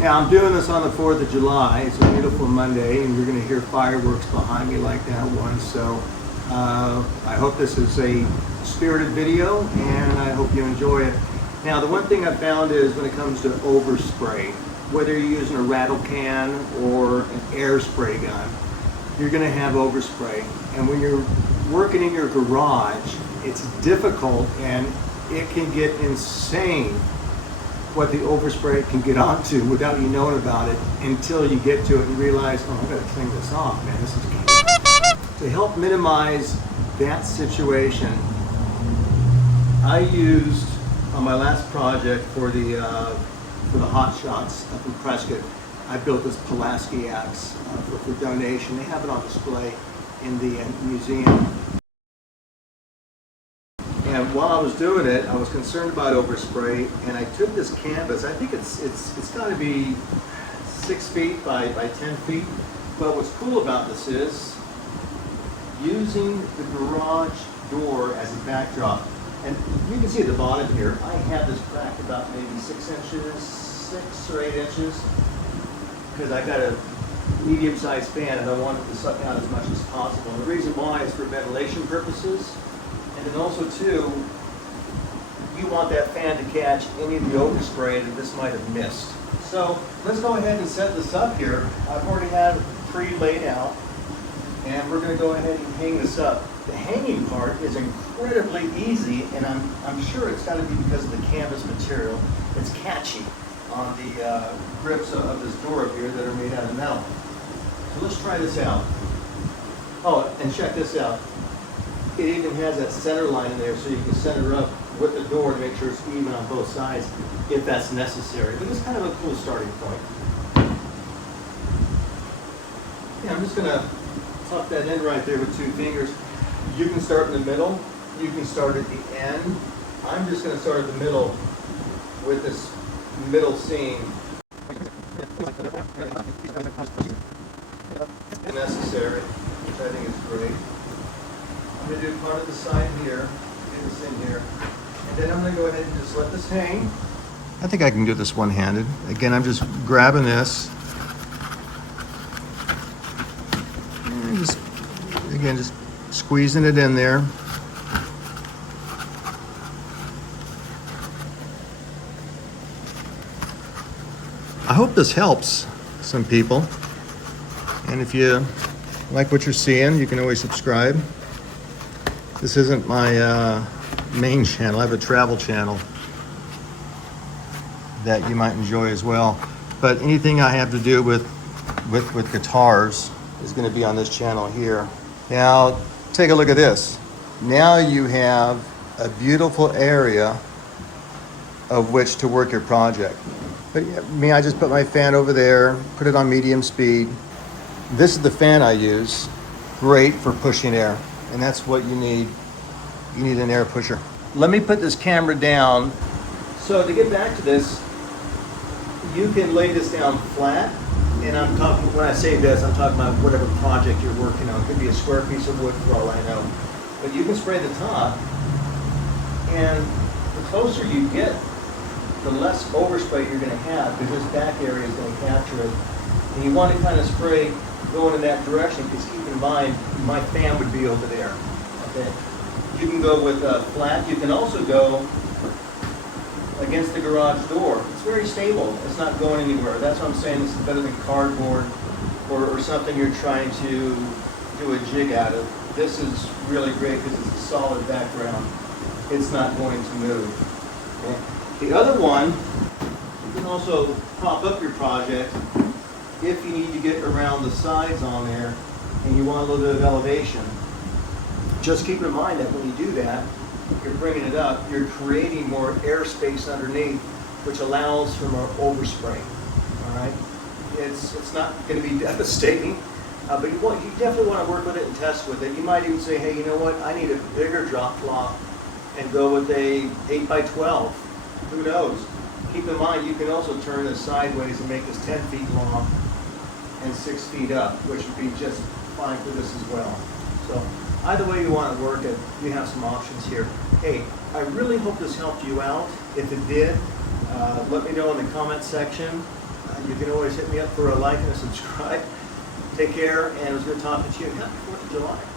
Now I'm doing this on the 4th of July. It's a beautiful Monday and you're going to hear fireworks behind me like that one. So I hope this is a spirited video and I hope you enjoy it. Now the one thing I found is when it comes to overspray, whether you're using a rattle can or an air spray gun, you're going to have overspray. And when you're working in your garage, it's difficult and it can get insane what the overspray can get onto without you knowing about it until you get to it and realize, oh, I've got to clean this off, man, this is key. To help minimize that situation, I used on my last project for the hot shots up in Prescott, I built this Pulaski axe for donation. They have it on display in the museum. And while I was doing it, I was concerned about overspray, and I took this canvas. I think it's got to be 6 feet by 10 feet. But what's cool about this is using the garage door as a backdrop. And you can see at the bottom here, I have this cracked about maybe 6 inches, 6 or 8 inches, because I got a medium-sized fan and I want it to suck out as much as possible. And the reason why is for ventilation purposes. And then also too, you want that fan to catch any of the overspray that this might have missed. So let's go ahead and set this up here. I've already had it pre-laid out and we're going to go ahead and hang this up. The hanging part is incredibly easy and I'm sure it's got to be because of the canvas material. It's catchy on the grips of this door up here that are made out of metal. So let's try this out. Oh, and check this out. It even has that center line in there so you can center up with the door to make sure it's even on both sides if that's necessary. But it's kind of a cool starting point. Yeah, I'm just going to tuck that in right there with 2 fingers. You can start in the middle, you can start at the end. I'm just going to start at the middle with this middle seam. Necessary, which I think is great. I'm going to do part of the side here, get this in here, and then I'm going to go ahead and just let this hang. I think I can do this one-handed. Again, I'm just grabbing this, and just squeezing it in there. I hope this helps some people. And if you like what you're seeing, you can always subscribe. This isn't my main channel. I have a travel channel that you might enjoy as well. But anything I have to do with guitars is going to be on this channel here. Now, take a look at this. Now you have a beautiful area of which to work your project. But I just put my fan over there, put it on medium speed. This is the fan I use. Great for pushing air. And that's what you need. You need an air pusher. Let me put this camera down. So to get back to this, you can lay this down flat. And I'm talking, when I say this, I'm talking about whatever project you're working on. It could be a square piece of wood for all I know. But you can spray the top. And the closer you get, the less overspray you're going to have because this back area is going to capture it. And you want to kind of spray going in that direction because keep in mind, my fan would be over there. Okay. You can go with flat. You can also go against the garage door. It's very stable. It's not going anywhere. That's what I'm saying. This is better than cardboard or something you're trying to do a jig out of. This is really great because it's a solid background. It's not going to move. Okay. The other one, you can also prop up your project if you need to get around the sides on there and you want a little bit of elevation. Just keep in mind that when you do that, you're bringing it up, you're creating more airspace underneath, which allows for more overspray. All right, it's not going to be devastating, but you definitely want to work with it and test with it. You might even say, hey, you know what? I need a bigger drop cloth and go with a 8x12. Who knows? Keep in mind, you can also turn this sideways and make this 10 feet long and 6 feet up, which would be just fine for this as well. So either way you want to work it, you have some options here. Hey, I really hope this helped you out. If it did, let me know in the comment section. You can always hit me up for a like and a subscribe. Take care, and it was good talking to you. Happy 4th of July.